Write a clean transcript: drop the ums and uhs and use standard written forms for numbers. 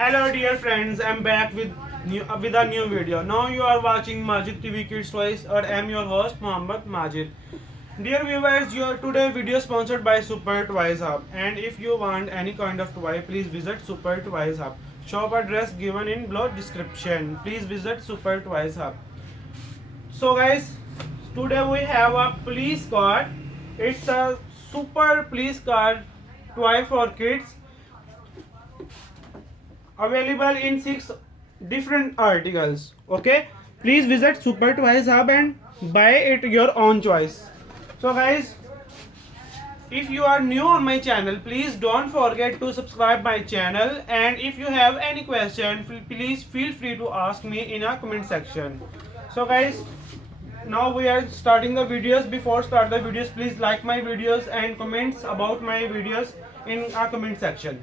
Hello dear friends, I'm back with a new video. Now you are watching Majid TV Kids Toys or I'm your host Mohammed Majid. Dear viewers, your today video sponsored by Super Toys Hub, and if you want any kind of toy, please visit Super Toys Hub. Shop address given in below description. Please visit Super Toys Hub. So guys, today we have a police car. It's a super police car toy for kids, available in 6 different articles. Okay, please visit Super Toys Hub and buy it your own choice. So guys, if you are new on my channel, please don't forget to subscribe my channel, and if you have any question, please feel free to ask me in a comment section. So guys, now we are starting the videos. Before start the videos, please like my videos and comments about my videos in a comment section.